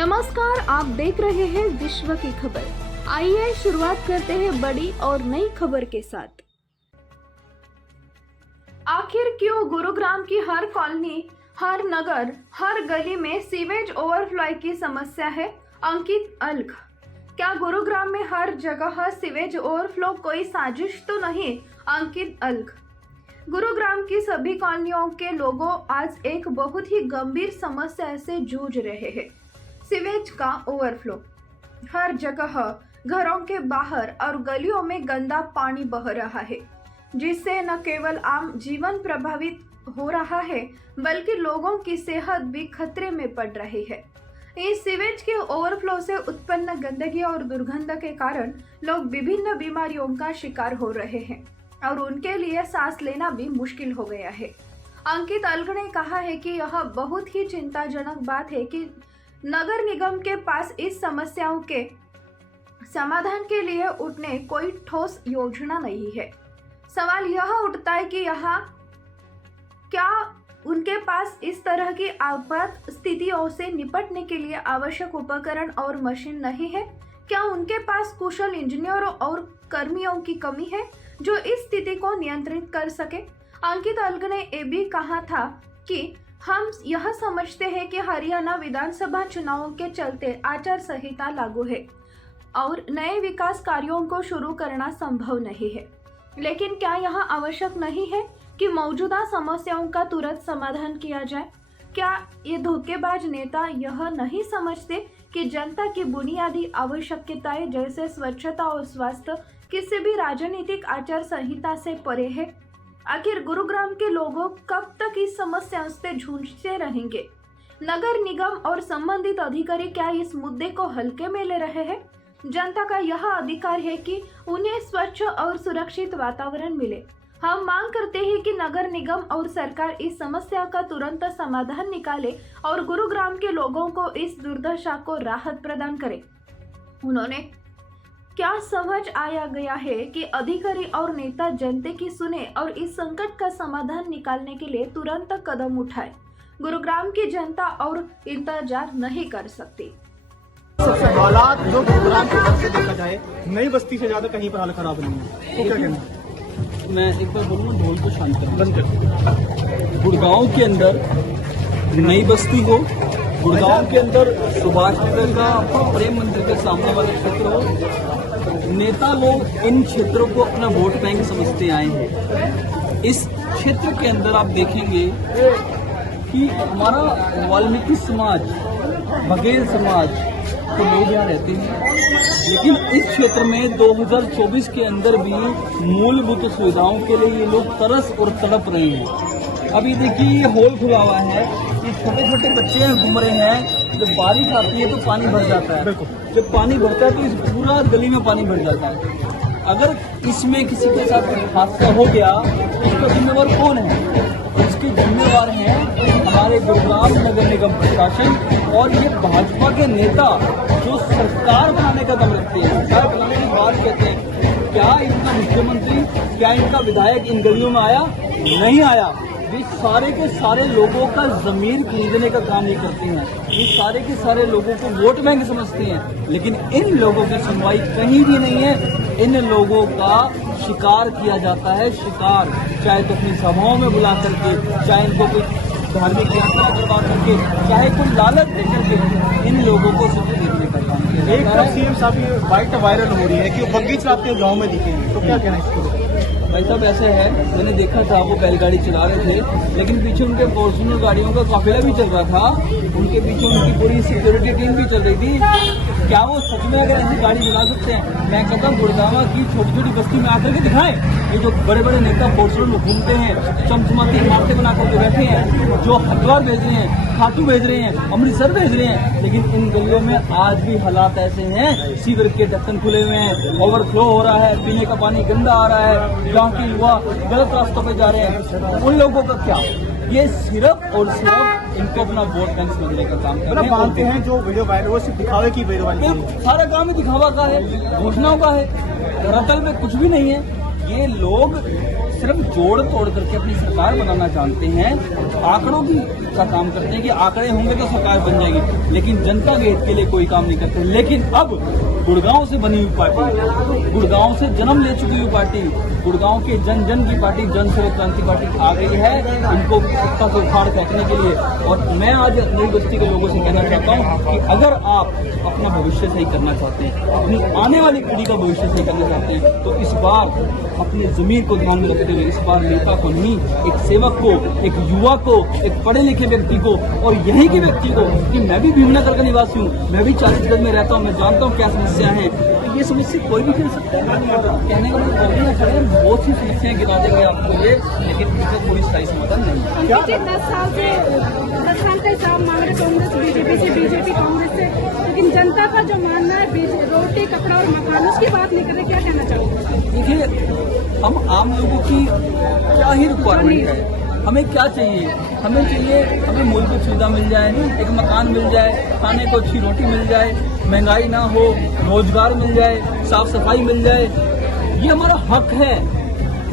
नमस्कार, आप देख रहे हैं विश्व की खबर। आइए शुरुआत करते हैं बड़ी और नई खबर के साथ। आखिर क्यों गुरुग्राम की हर कॉलोनी, हर नगर, हर गली में सीवेज ओवरफ्लो की समस्या है? अंकित अलख। क्या गुरुग्राम में हर जगह सीवेज ओवरफ्लो कोई साजिश तो नहीं? अंकित अलख। गुरुग्राम की सभी कॉलोनियों के लोगों आज एक बहुत ही गंभीर समस्या से जूझ रहे हैं, सीवेज का ओवरफ्लो। हर जगह घरों के बाहर और गलियों में गंदा पानी बह रहा है, जिससे न केवल आम जीवन प्रभावित हो रहा है बल्कि लोगों की सेहत भी खतरे में पड़ रही है। इस सीवेज के ओवरफ्लो से उत्पन्न गंदगी और दुर्गंध के कारण लोग विभिन्न बीमारियों का शिकार हो रहे हैं और उनके लिए सांस लेना भी मुश्किल हो गया है। अंकित अलख ने कहा है कि यह बहुत ही चिंताजनक बात है कि नगर निगम के पास इस समस्याओं के समाधान के लिए उठने कोई ठोस योजना नहीं है। सवाल यह उठता है कि यहाँ क्या उनके पास इस तरह की आपात स्थितियों से निपटने के लिए आवश्यक उपकरण और मशीन नहीं है? क्या उनके पास कुशल इंजीनियरों और कर्मियों की कमी है जो इस स्थिति को नियंत्रित कर सके? अंकित अलख ने ये भी कहा था कि हम यह समझते हैं कि हरियाणा विधानसभा चुनावों के चलते आचार संहिता लागू है और नए विकास कार्यों को शुरू करना संभव नहीं है, लेकिन क्या यह आवश्यक नहीं है कि मौजूदा समस्याओं का तुरंत समाधान किया जाए? क्या ये धोखेबाज नेता यह नहीं समझते कि जनता की बुनियादी आवश्यकताएं जैसे स्वच्छता और स्वास्थ्य किसी भी राजनीतिक आचार संहिता से परे है? आखिर गुरुग्राम के लोगों कब तक इस समस्या से जूझते रहेंगे? नगर निगम और संबंधित अधिकारी क्या इस मुद्दे को हल्के में ले रहे हैं? जनता का यह अधिकार है कि उन्हें स्वच्छ और सुरक्षित वातावरण मिले। हम मांग करते हैं कि नगर निगम और सरकार इस समस्या का तुरंत समाधान निकाले और गुरुग्राम के लोगों को इस दुर्दशा को राहत प्रदान करे। उन्होंने क्या समझ आया गया है कि अधिकारी और नेता जनता की सुने और इस संकट का समाधान निकालने के लिए तुरंत कदम उठाए। गुरुग्राम की जनता और इंतजार नहीं कर सकती। हालात जो गुरुग्राम के तरफ से देखा जाए, नई बस्ती से ज्यादा कहीं पर हाल खराब नहीं है, तो क्या कहना है? मैं एक बार बोलूँ, ढोल को शांत कर। गुड़गांव के अंदर नई बस्ती हो, गुड़गांव के अंदर सुभाष नगर का प्रेम मंदिर के सामने वाले क्षेत्र हो, नेता लोग इन क्षेत्रों को अपना वोट बैंक समझते आए हैं। इस क्षेत्र के अंदर आप देखेंगे कि हमारा वाल्मीकि समाज, बघेल समाज के लोग यहाँ रहते हैं, लेकिन इस क्षेत्र में 2024 के अंदर भी मूलभूत सुविधाओं के लिए ये लोग तरस और तड़प रहे हैं। अभी देखिए ये होल खुला हुआ है, ये छोटे छोटे बच्चे घूम रहे हैं। जब बारिश आती है तो पानी भर जाता है, जब पानी भरता है तो इस पूरा गली में पानी भर जाता है। अगर इसमें किसी के साथ हादसा हो गया तो इसका जिम्मेवार कौन है? इसके जिम्मेवार हैं हमारे गुरुग्राम नगर निगम प्रशासन और ये भाजपा के नेता जो सरकार बनाने का दम रखते हैं, सरकार बनाने की बात कहते हैं। क्या इनका मुख्यमंत्री, क्या इनका विधायक इन गलियों में आया? नहीं आया। ये सारे के सारे लोगों का जमीर खरीदने का काम नहीं करते हैं, ये सारे के सारे लोगों को वोट बैंक समझते हैं, लेकिन इन लोगों की सुनवाई कहीं भी नहीं है। इन लोगों का शिकार किया जाता है, शिकार, चाहे तो अपनी सभाओं में बुला करके, चाहे इनको कोई धार्मिक यात्रा करवा करके, चाहे कोई लालच देकर के इन लोगों को सुख देने का काम किया एक तरफ सीएम साहब की बाइक वायरल हो रही है कि वो बग्गी चलाते हुए गाँव में दिखेंगे, तो क्या कहना है इसको? भाई साहब ऐसे है, मैंने देखा था वो बैलगाड़ी चला रहे थे, लेकिन पीछे उनके फॉर्च्यूनर गाड़ियों का काफिला भी चल रहा था, उनके पीछे उनकी पूरी सिक्योरिटी टीम भी चल रही थी। क्या वो सच में अगर ऐसी गाड़ी चला सकते हैं? मैं कहता हूँ गुड़गांव की छोटी छोटी बस्ती में आकर के दिखाएं। ये जो बड़े बड़े नेता फॉर्च्यूनर में घूमते हैं, चमचमाती इमारतें बना करके बैठे हैं, जो हरिद्वार भेज रहे हैं, खाटू भेज रहे हैं, अमृतसर भेज रहे हैं, लेकिन इन गलियों में आज भी हालात ऐसे हैं, सीवर के ढक्कन खुले हुए हैं, ओवरफ्लो हो रहा है, पीने का पानी गंदा आ रहा है, गाँव की युवा गलत रास्तों पे जा रहे हैं। उन लोगों का क्या? ये सिर्फ और सिर्फ इनको अपना वोट बैंक समझने का काम कर रहे हैं। मानते हैं जो वीडियो वायरल वो सिर्फ दिखावे की वीडियो वायरल है, सारा काम ही दिखावा का है, घोषणाओं का है, दरअसल में कुछ भी नहीं है। ये लोग सिर्फ जोड़ तोड़ करके अपनी सरकार बनाना चाहते हैं, आंकड़ों की का काम करते हैं कि आंकड़े होंगे तो सरकार बन जाएगी, लेकिन जनता के हित के लिए कोई काम नहीं करते। लेकिन अब गुड़गांव से बनी हुई पार्टी, गुड़गांव से जन्म ले चुकी हुई पार्टी, गुड़गांव के जन जन की पार्टी जन सेवक क्रांति पार्टी आ गई है इनको सत्ता से उखाड़ फेंकने के लिए। और मैं आज नई बस्ती के लोगों से कहना चाहता हूँ कि अगर आप अपना भविष्य सही करना चाहते हैं, अपनी आने वाली पीढ़ी का भविष्य सही करना चाहते हैं, तो इस बार अपनी जमीन को ध्यान में रखते हुए इस बार नेता को नहीं, एक सेवक को, एक युवा को, एक पढ़े लिखे व्यक्ति को और यही के व्यक्ति को, कि मैं भी भीमनगर का निवासी हूँ, मैं भी 40 गज में रहता हूँ, मैं जानता हूँ क्या समस्या है, तो ये समस्या कोई भी खेल सकता है। कहने का मतलब खड़े बहुत सी समस्याएं गिरा देंगे आपको ये, लेकिन इसका कोई स्थायी समाधान नहीं है। 10 साल का हिसाब मांग रहे कांग्रेस बीजेपी कांग्रेस से, लेकिन जनता का जो मानना है रोटी कपड़ा और मकान, उसकी बात नहीं कर रहे, क्या कहना चाहोगे? देखिए, हम आम लोगों की क्या ही रिक्वायरमेंट है, हमें क्या चाहिए? हमें मूलभूत सुविधा मिल जाए, एक मकान मिल जाए, खाने को अच्छी रोटी मिल जाए, महंगाई ना हो, रोजगार मिल जाए, साफ सफाई मिल जाए, ये हमारा हक है।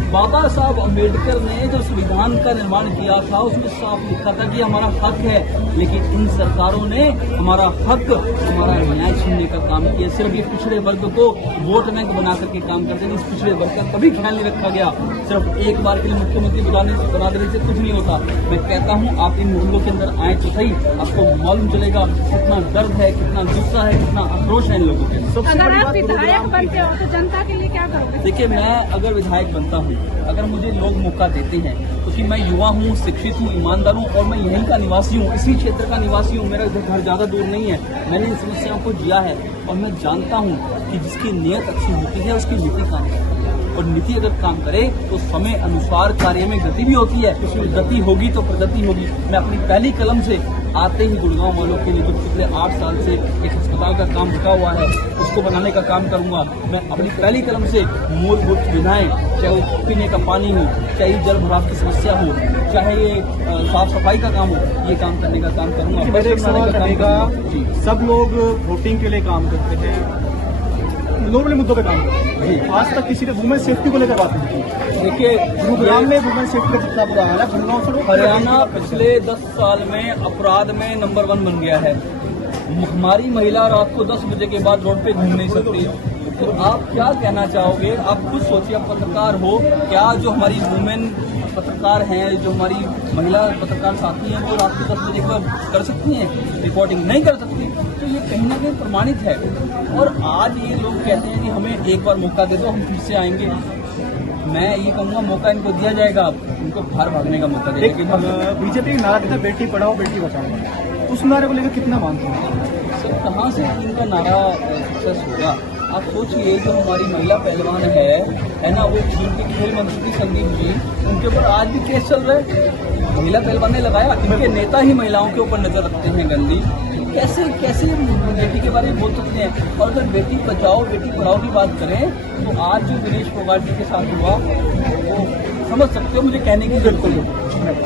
बाबा साहब अम्बेडकर ने जो संविधान का निर्माण किया था उसमें साफ लिखा था कि हमारा हक है, लेकिन इन सरकारों ने हमारा हक, हमारा न्याय छीनने का काम किया। सिर्फ ये पिछड़े वर्ग को वोट बैंक बना करके काम करते हैं, इस पिछड़े वर्ग का कभी ख्याल नहीं रखा गया। सिर्फ एक बार के लिए मुख्यमंत्री बना देने से कुछ नहीं होता। मैं कहता हूँ आप इन मुद्दों के अंदर आए तो सही, आपको मालूम चलेगा कितना दर्द है, कितना गुस्सा है, कितना आक्रोश है इन लोगों के। अगर आप विधायक बनते हो तो जनता के लिए क्या करोगे? देखिए, मैं अगर विधायक बनता हूँ, अगर मुझे लोग मौका देते हैं, क्योंकि मैं युवा हूँ, शिक्षित हूँ, ईमानदार हूँ और मैं यहीं का निवासी हूँ, इसी क्षेत्र का निवासी हूँ, मेरा घर ज्यादा दूर नहीं है, मैंने इन समस्याओं को जिया है और मैं जानता हूँ कि जिसकी नीयत अच्छी होती है उसकी नीति काम करती है, और नीति अगर काम करे तो समय अनुसार कार्य में गति भी होती है, उसमें गति होगी तो प्रगति होगी। मैं अपनी पहली कलम से आते ही गुड़गांव वालों के लिए जो पिछले 8 साल से एक अस्पताल का काम रुका हुआ है उसको बनाने का काम करूंगा। मैं अपनी पहली कलम से मूलभूत सुविधाएं, चाहे वो पीने का पानी हो, चाहे जल भराव की समस्या हो, चाहे ये साफ सफाई का काम हो, ये काम करने का काम करूंगा। मेरा एक सवाल रहेगा, सब लोग वोटिंग के लिए काम करते हैं, नॉर्मली मुद्दों पे काम करते हैं, आज तक किसी ने वुमेन सेफ्टी को लेकर बात नहीं की। देखिए, गुरुग्राम में वुमेन सेफ्टी का जितना बुरा हाल है, गुड़गांव से हरियाणा पिछले 10 साल में अपराध में नंबर 1 बन गया है। हमारी महिला रात को 10 बजे के बाद रोड पे घूम नहीं सकती। तो आप क्या कहना चाहोगे? आप खुद सोचिए, आप पत्रकार हो, क्या जो हमारी वुमेन पत्रकार हैं, जो हमारी महिला पत्रकार साथी हैं, वो रात को 10 बजे के बाद कर सकती हैं रिपोर्टिंग? नहीं कर सकती। तो ये कहीं ना कहीं प्रमाणित है। और आज ये लोग कहते हैं कि हमें एक बार मौका दे दो, हम फिर से आएंगे। मैं ये कहूँगा मौका इनको दिया जाएगा, इनको बाहर भागने का मौका देगा। बीजेपी की नारा था बेटी पढ़ाओ बेटी बचाओ, उस नारे को लेकर कितना मानते हैं? सर, कहाँ से इनका नारा सक्सेस होगा? आप सोचिए, जो हमारी महिला पहलवान है ना, वो चीन के खेल मंत्री थी संदीप जी, उनके ऊपर आज भी केस चल रहा है। महिला पहलवान ने लगाया, इनके नेता ही महिलाओं के ऊपर नजर रखते हैं गंदी। कैसे बेटी के बारे में बोल सकते हैं? और अगर बेटी बचाओ बेटी पढ़ाओ की बात करें तो आज जो दिनेश फोगाट जी के साथ हुआ वो समझ सकते हो, मुझे कहने की जरूरत नहीं।